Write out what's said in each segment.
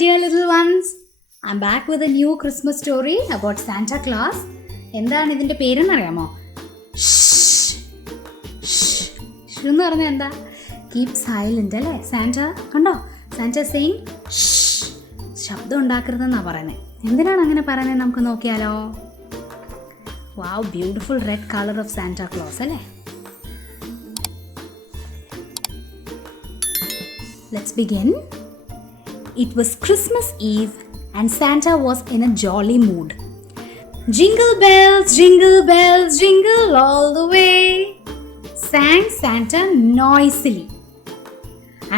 dear little ones. I'm back with a new Christmas story about Santa Claus. എന്താണ് ഇതിൻ്റെ പേരെന്ന് അറിയാമോ? എന്ന് പറഞ്ഞാൽ എന്താ? കീപ് സൈലന്റ് അല്ലേ? സാന്റ കണ്ടോ? സാന്റ സെയിങ് ശബ്ദം ഉണ്ടാക്കരുതെന്നാണ് പറയുന്നത്. എന്തിനാണ് അങ്ങനെ പറയുന്നത് നമുക്ക് നോക്കിയാലോ? Wow, beautiful red colour of Santa Claus അല്ലേ? Let's begin. It was Christmas Eve and Santa was in a jolly mood. Jingle bells, jingle all the way, sang Santa noisily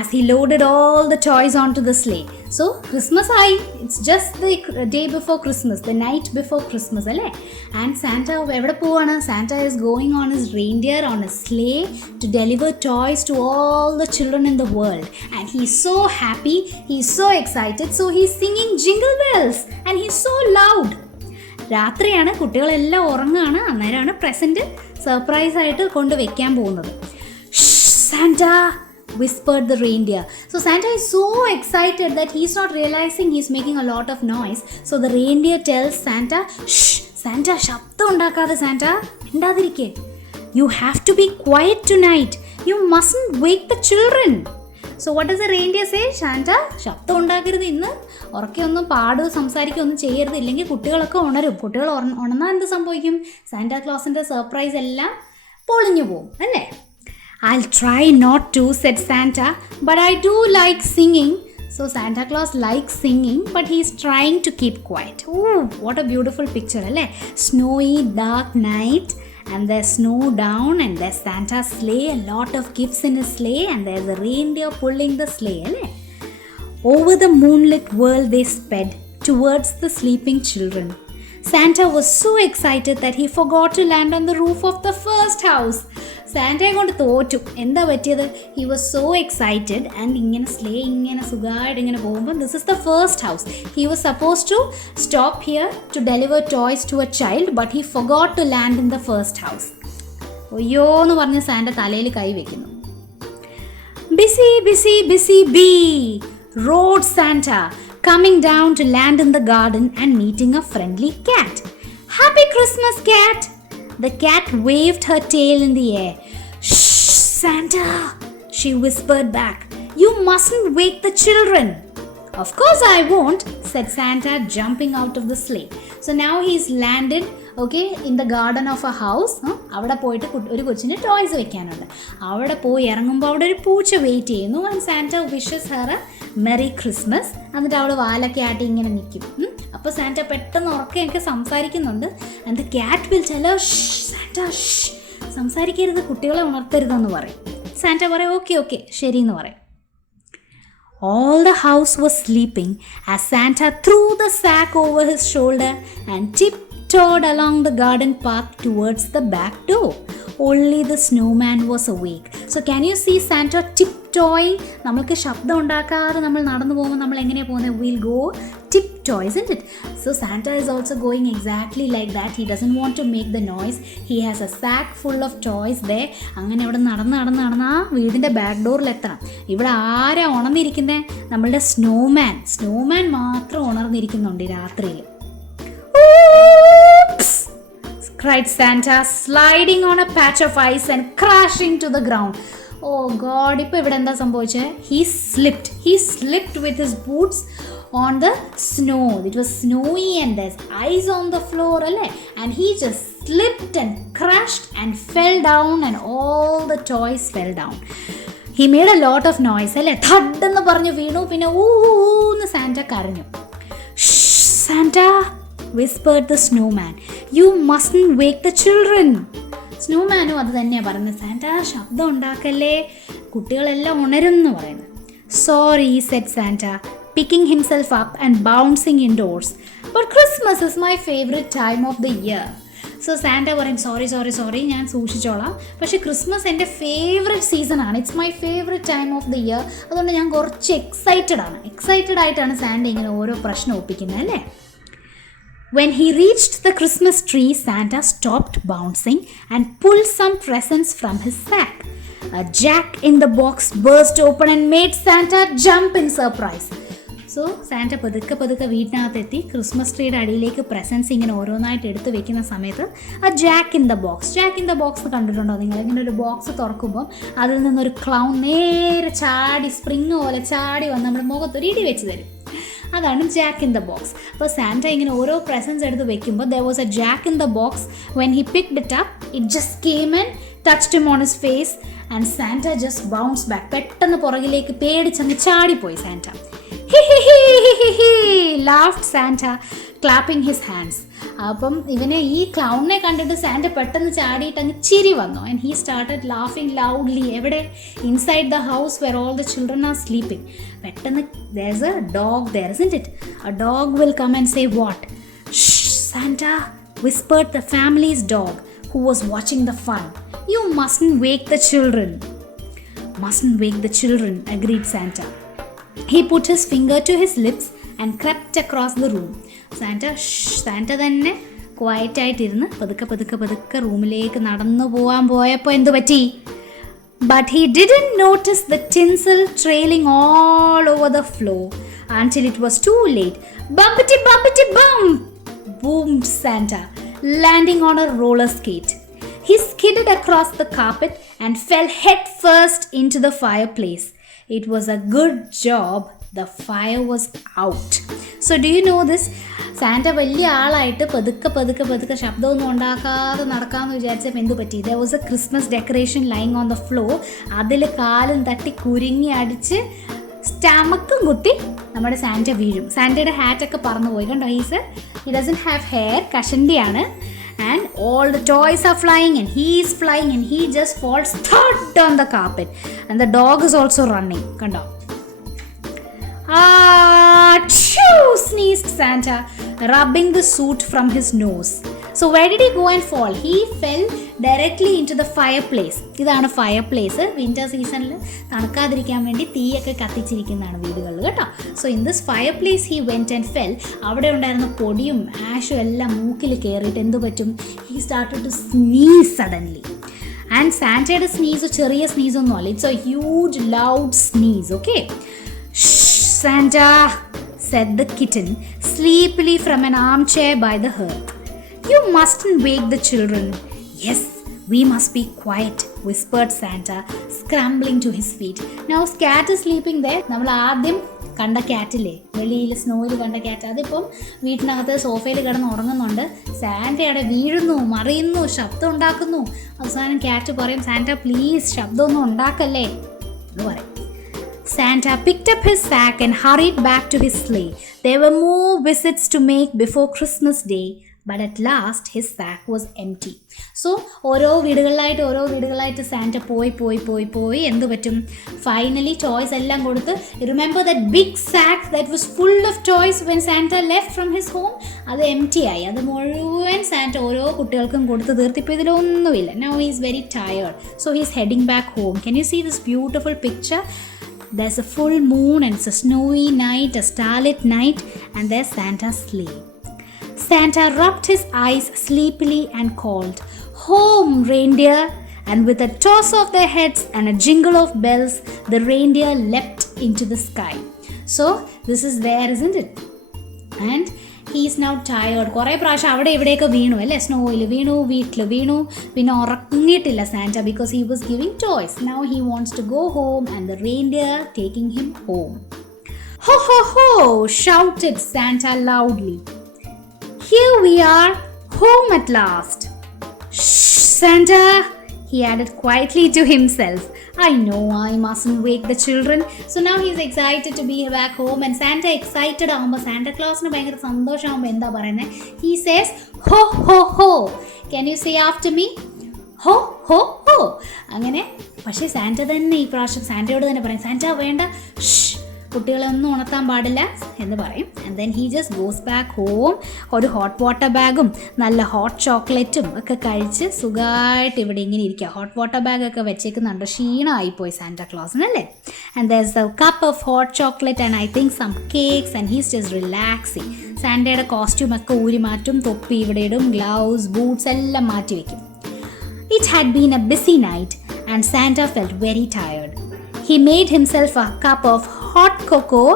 as he loaded all the toys onto the sleigh. So Christmas it's just the day before Christmas, the night before Christmas alle. And Santa evada povana? Santa is going on his reindeer on a sleigh to deliver toys to all the children in the world. And he's so happy, he's so excited, so he's singing jingle bells and he's so loud. രാത്രിയാണ്, കുട്ടികളെല്ലാം ഉറങ്ങുകയാണ്. അന്നേരമാണ് present surprise ആയിട്ട് കൊണ്ടുവയ്ക്കാൻ പോകുന്നത്. Santa whispered the reindeer. So Santa is so excited that he's not realizing he's making a lot of noise. So the reindeer tells Santa, "Shh, Santa, ശബ്ദം ഉണ്ടാക്കാതെ Santa, മിണ്ടാതിരിക്കെ. You have to be quiet tonight. You mustn't wake the children." So what does the reindeer say? Santa, ശബ്ദം ഉണ്ടാക്കരുത്, ഇന്ന് ഉറക്കെ ഒന്നും സംസാരിക്കുകയൊന്നും ചെയ്യരുത്, ഇല്ലെങ്കിൽ കുട്ടികളൊക്കെ ഉണരും. കുട്ടികൾ ഉണർന്നാൽ എന്ത് സംഭവിക്കും? സാന്റാ ക്ലോസിൻ്റെ സർപ്രൈസ് എല്ലാം പൊളിഞ്ഞു പോകും അല്ലേ? I'll try not to, said Santa, but I do like singing. So Santa Claus likes singing, but he's trying to keep quiet. Ooh, what a beautiful picture, alle? Snowy, dark night, and there's snow down, and there's Santa's sleigh, a lot of gifts in his sleigh, and there's a reindeer pulling the sleigh, alle? Over the moonlit world they sped, towards the sleeping children. Santa was so excited that he forgot to land on the roof of the first house. സാന്റയെ കൊണ്ട് തോറ്റു. എന്താ പറ്റിയത്? He was so excited and ഇങ്ങനെ sleigh ഇങ്ങനെ സുഖമായിട്ട് ഇങ്ങനെ പോകുമ്പോൾ this is the first house. He was suppose to stop here to deliver toys to a child, but he forgot to land in the first house. ഒയ്യോ എന്ന് പറഞ്ഞ് Santa തലയിൽ കൈ വെക്കുന്നു. Busy busy busy be road Santa, coming down to land in the garden and meeting a friendly cat. Happy Christmas, cat! The cat waved her tail in the air. Shh, Santa, she whispered back. You mustn't wake the children. Of course I won't, said Santa, jumping out of the sleigh. So now he's landed, okay, in the garden of a house. അവിടെ പോയിട്ട് ഒരു കൊച്ചിന് ടോയ്സ് വെക്കാനുണ്ട്. അവിടെ പോയി ഇറങ്ങുമ്പോൾ അവിടെ ഒരു പൂച്ച വെയിറ്റ് ചെയ്യുന്നു. And Santa wishes her A merry Christmas. എന്നിട്ട് അവൾ വാലൊക്കെ ആട്ടി ഇങ്ങനെ നിൽക്കും. അപ്പോൾ സാന്റ പെട്ടെന്ന് ഉറക്കെ സംസാരിക്കുന്നുണ്ട്. And the cat will tell her, Santa സംസാരിക്കരുത്, കുട്ടികളെ ഉണർത്തരുതെന്ന് പറയും. സാന്റ പറയും ഓക്കെ ശരി എന്ന് പറയും. All the house was sleeping as Santa threw the sack over his shoulder and tiptoed along the garden path towards the back door. Only the snowman was awake. So can you see Santa tiptoeing? നമ്മൾക്ക് ശബ്ദം ഉണ്ടാക്കാതെ നമ്മൾ നടന്നു പോകുമ്പോൾ നമ്മൾ എങ്ങനെയാണ് പോകുന്നത്? We'll go tiptoe, isn't it? So Santa is also going exactly like that. He doesn't want to make the noise. He has a sack full of toys there. അങ്ങനെ ഇവിടെ നടന്ന് ആ വീടിൻ്റെ ബാക്ക് ഡോറിലെത്തണം. ഇവിടെ ആരാ ഉണർന്നിരിക്കുന്നത്? നമ്മളുടെ സ്നോമാൻ മാത്രം ഉണർന്നിരിക്കുന്നുണ്ട് രാത്രിയിൽ. cried Santa, sliding on a patch of ice and crashing to the ground. Oh God, ഇപ്പോൾ ഇവിടെ എന്താ സംഭവിച്ചത്? He slipped with his boots on the snow. It was snowy and there's ice on the floor, alle? And he just slipped and crashed and fell down, and all the toys fell down. He made a lot of noise, alle? Thud എന്ന് പറഞ്ഞു വീണു. പിന്നെ ഊന്ന് സാന്റ കരഞ്ഞു. Santa, whispered the snowman, you mustn't wake the children. സ്നോമാനും അത് തന്നെയാണ് പറയുന്നത്. സാന്റ ശബ്ദം ഉണ്ടാക്കല്ലേ, കുട്ടികളെല്ലാം ഉണരും എന്ന് പറയുന്നത്. Sorry, said Santa, picking himself up and bouncing indoors. But Christmas is my favorite time of the year. So Santa പറയും സോറി ഞാൻ സൂക്ഷിച്ചോളാം, പക്ഷേ ക്രിസ്മസ് എൻ്റെ ഫേവറേറ്റ് സീസണാണ്. It's my favourite time of the year. അതുകൊണ്ട് ഞാൻ കുറച്ച് എക്സൈറ്റഡ് ആയിട്ടാണ് സാന്റ ഇങ്ങനെ ഓരോ പ്രശ്നം ഒപ്പിക്കുന്നത് അല്ലേ? When he reached the Christmas tree, Santa stopped bouncing and pulled some presents from his sack. A jack in the box burst open and made Santa jump in surprise. So Santa പതുക്കെ വീട്ടിനകത്തെത്തി ക്രിസ്മസ് ട്രീയുടെ അടിയിലേക്ക് പ്രസൻസ് ഇങ്ങനെ ഓരോന്നായിട്ട് എടുത്ത് വെക്കുന്ന സമയത്ത് ആ ജാക്ക് ഇൻ ദ ബോക്സ് കണ്ടിട്ടുണ്ടോ നിങ്ങൾ? ഇങ്ങനെ ഒരു ബോക്സ് തുറക്കുമ്പോൾ അതിൽ നിന്നൊരു ക്ലൗൺ നേരെ ചാടി സ്പ്രിങ് പോലെ ചാടി വന്ന് നമ്മുടെ മുഖത്തൊരു ഇടി വെച്ച് തരും. അതാണ് ജാക്ക് ഇൻ ദ ബോക്സ്. അപ്പോൾ സാന്റ ഇങ്ങനെ ഓരോ പ്രസൻസ് എടുത്ത് വെക്കുമ്പോൾ there was a jack in the box. When he picked it up, it just came and touched him on his face and Santa just bounced back. പെട്ടെന്ന് പുറകിലേക്ക് പേടിച്ചങ്ങ് ചാടിപ്പോയി Santa. laughed Santa, clapping his hands. അപ്പം ഇവനെ ഈ ക്ലൗണിനെ കണ്ടിട്ട് സാന്റ പെട്ടെന്ന് ചാടിയിട്ട് അങ്ങ് ചിരി വന്നു. ആൻഡ് ഹീ സ്റ്റാർട്ടഡ് ലാഫിങ് ലൗഡ്ലി. എവിടെ? Inside the house where all the children are sleeping. പെട്ടെന്ന് there's a dog there, isn't it? A dog will come and say what? Shh, Santa, whispered the family's dog who was watching the fun. You mustn't wake the children. Mustn't wake the children, agreed Santa. He put his finger to his lips and crept across the room. Santa തന്നെ ക്വയറ്റായിട്ടിരുന്ന് പതുക്കെ റൂമിലേക്ക് നടന്നു പോയപ്പോൾ എന്തു പറ്റി? But he didn't notice the tinsel trailing all over the floor until it was too late. Bumpity bump! Boomed Santa, landing on a roller skate. He skidded across the carpet and fell head first into the fireplace. It was a good job the fire was out. So do you know this? Santa വലിയ ആളായിട്ട് പതുക്കെ ശബ്ദമൊന്നും ഉണ്ടാക്കാതെ നടക്കാമെന്ന് വിചാരിച്ചപ്പോൾ എന്തു പറ്റി? There was a Christmas decoration lying on the floor. അതിൽ കാലും തട്ടി കുരുങ്ങി അടിച്ച് സ്റ്റമക്കും കുത്തി നമ്മുടെ സാന്റ വീഴും. സാന്റയുടെ ഹാറ്റൊക്കെ പറന്നു പോയി. കണ്ടോ? he doesn't have hair, കഷണ്ടിയാണ്. And all the toys are flying and he is flying and he just falls thud on the carpet. And the dog is also running. കണ്ടോ? Achoo! Sneezed Santa, rubbing the soot from his nose. So where did he go and fall? He fell directly into the fireplace. ഇതാണ് fireplace. Winter സീസണിൽ തണുക്കാതിരിക്കാൻ വേണ്ടി തീയൊക്കെ കത്തിച്ചിരിക്കുന്നതാണ് വീടുകളിൽ കേട്ടോ. So in this fireplace he went and fell. അവിടെ ഉണ്ടായിരുന്ന പൊടിയും ആഷും എല്ലാം മൂക്കിൽ കയറിയിട്ട് എന്തു പറ്റും? He started to sneeze suddenly. And സാന്റയുടെ സ്നീസ് ചെറിയ സ്നീസൊന്നും അല്ല. It's a huge loud sneeze. Okay. Santa, said the kitten sleepily from an armchair by the hearth. You mustn't wake the children. Yes, we must be quiet, whispered Santa, scrambling to his feet. Now cat is sleeping there. നമ്മൾ ആദ്യം കണ്ട ക്യാറ്റില്ലേ, വെളിയിൽ സ്നോയിൽ കണ്ട ക്യാറ്റ്, അതിപ്പം വീട്ടിനകത്ത് സോഫയിൽ കിടന്ന് ഉറങ്ങുന്നുണ്ട്. സാന്റയുടെ വീഴുന്നു, മറിയുന്നു, ശബ്ദം ഉണ്ടാക്കുന്നു. അവസാനം ക്യാറ്റ് പറയും, സാന്റ പ്ലീസ് ശബ്ദമൊന്നും ഉണ്ടാക്കല്ലേ എന്ന് പറയും. Santa picked up his sack and hurried back to his sleigh. There were more visits to make before Christmas Day, but at last his sack was empty. So ഓരോ വീടുകളിലായിട്ട് സാന്റ പോയി എന്ത് പറ്റും? ഫൈനലി ടോയ്സ് എല്ലാം കൊടുത്ത്, remember that big sack that was full of toys when Santa left from his home? അത് empty ആയി. അത് മുഴുവൻ സാന്റ ഓരോ കുട്ടികൾക്കും കൊടുത്ത് തീർത്തിപ്പോൾ ഇതിലൊന്നുമില്ല. Now he is very tired, so he is heading back home. Can you see this beautiful picture? There's a full moon and it's a snowy night, a starlit night, and there's Santa's sleigh. Santa rubbed his eyes sleepily and called, "Home, reindeer!" And with a toss of their heads and a jingle of bells, the reindeer leapt into the sky. So, this is there, isn't it? And he is now tired. കുറേ പ്രാവശ്യം അവിടെ ഇവിടെയൊക്കെ വീണു അല്ലേ? സ്നോയിൽ വീണു, വീട്ടിൽ വീണു, പിന്നെ ഉറങ്ങിയിട്ടില്ല Santa because he was giving toys. Now he wants to go home and the reindeer taking him home. Ho ho ho! Shouted Santa loudly. Here we are, home at last. Shh, Santa! He added quietly to himself. I know I mustn't wake the children. So now he's excited to be back home. And Santa excited ആകുമ്പോൾ, Santa Clausന് ഭയങ്കര സന്തോഷമാകുമ്പോൾ എന്താ പറയുന്നത്? He says, ho ho ho. Can you say after me? Ho ho ho. അങ്ങനെ. പക്ഷേ സാന്റ തന്നെ ഈ പ്രാവശ്യം സാന്റയോട് തന്നെ പറയും, സാന്റ വേണ്ട, കുട്ടികളെ ഒന്നും ഉണർത്താൻ പാടില്ല എന്ന് പറയും. And then he just goes back home. ഒരു ഹോട്ട് വാട്ടർ ബാഗും നല്ല ഹോട്ട് ചോക്ലേറ്റും ഒക്കെ കഴിച്ച് സുഖമായിട്ട് ഇവിടെ ഇങ്ങനെ ഇരിക്കുക. ഹോട്ട് വാട്ടർ ബാഗൊക്കെ വെച്ചേക്കുന്നുണ്ട്. ക്ഷീണമായിപ്പോയി സാന്റ ക്ലോസിനല്ലേ. And there is a cup of hot chocolate and I think some cakes and he's just relaxing. സാന്റയുടെ കോസ്റ്റ്യൂമൊക്കെ ഊരി മാറ്റും, തൊപ്പി ഇവിടെ ഇടും, ഗ്ലൗസ്, ബൂട്ട്സ് എല്ലാം മാറ്റി വയ്ക്കും. It had been a busy night and Santa felt very tired. He made himself a cup of hot cocoa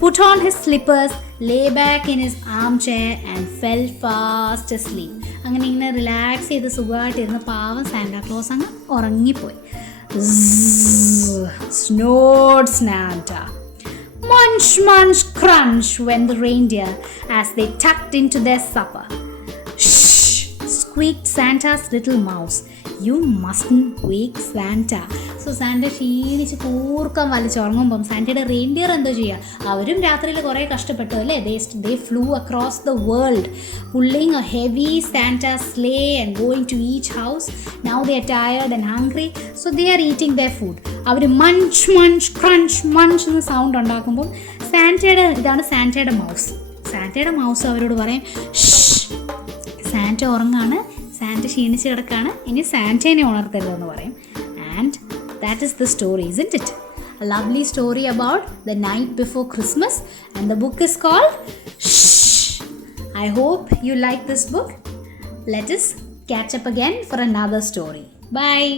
put on his slippers, lay back in his armchair and fell fast asleep. അങ്ങനെ ഇങ്ങനെ റിലാക്സ് ചെയ്ത് സുഖമായിട്ടിരുന്ന് പാവം സാന്റാക്ലോസ് അങ്ങ് ഉറങ്ങിപ്പോയി. Snored Santa. Munch, munch, crunch went the reindeer as they tucked into their supper. Shh, squeaked Santa's little mouse. You mustn't wake Santa. So Santa ക്ഷീണിച്ച് കൂർക്കം വലിച്ചുറങ്ങുമ്പം സാന്റയുടെ റെയിൻഡിയർ എന്തോ ചെയ്യുക, അവരും രാത്രിയിൽ കുറേ കഷ്ടപ്പെട്ടു അല്ലേ. They flew across the world pulling a heavy Santa sleigh and going to each house. Now they are tired and hungry, so they are eating their food. അവർ മഞ്ച് മഞ്ച് ക്രഞ്ച് മഞ്ച് എന്ന sound ഉണ്ടാക്കുമ്പം ഇതാണ് സാന്റയുടെ മൗസ്. സാന്റയുടെ മൗസ് അവരോട് പറയും, സാന്റ ഉറങ്ങാണ്, സാന്റ ക്ഷീണിച്ച് കിടക്കാണ്, ഇനി സാന്റേനെ ഉണർത്തരുതെന്ന് പറയും. And that is the story, isn't it? A lovely story about the night before Christmas, and the book is called Shh. I hope you like this book. Let us catch up again for another story. Bye.